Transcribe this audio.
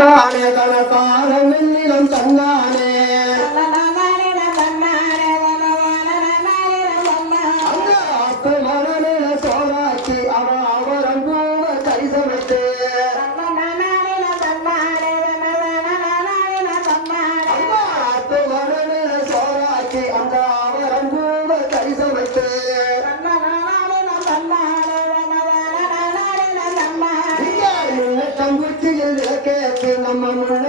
நானே தனக்கார மெல்லினம் தன்னானே அந்த அப்பு மனநில சோறாக்கி அவரம் பூவ கை சமைத்து அப்பு மனநில சோறாக்கி அந்த அவரம் பூவ கை சமைத்து தங்குச்சியில் விளக்கேற்று நம்ம முன்ன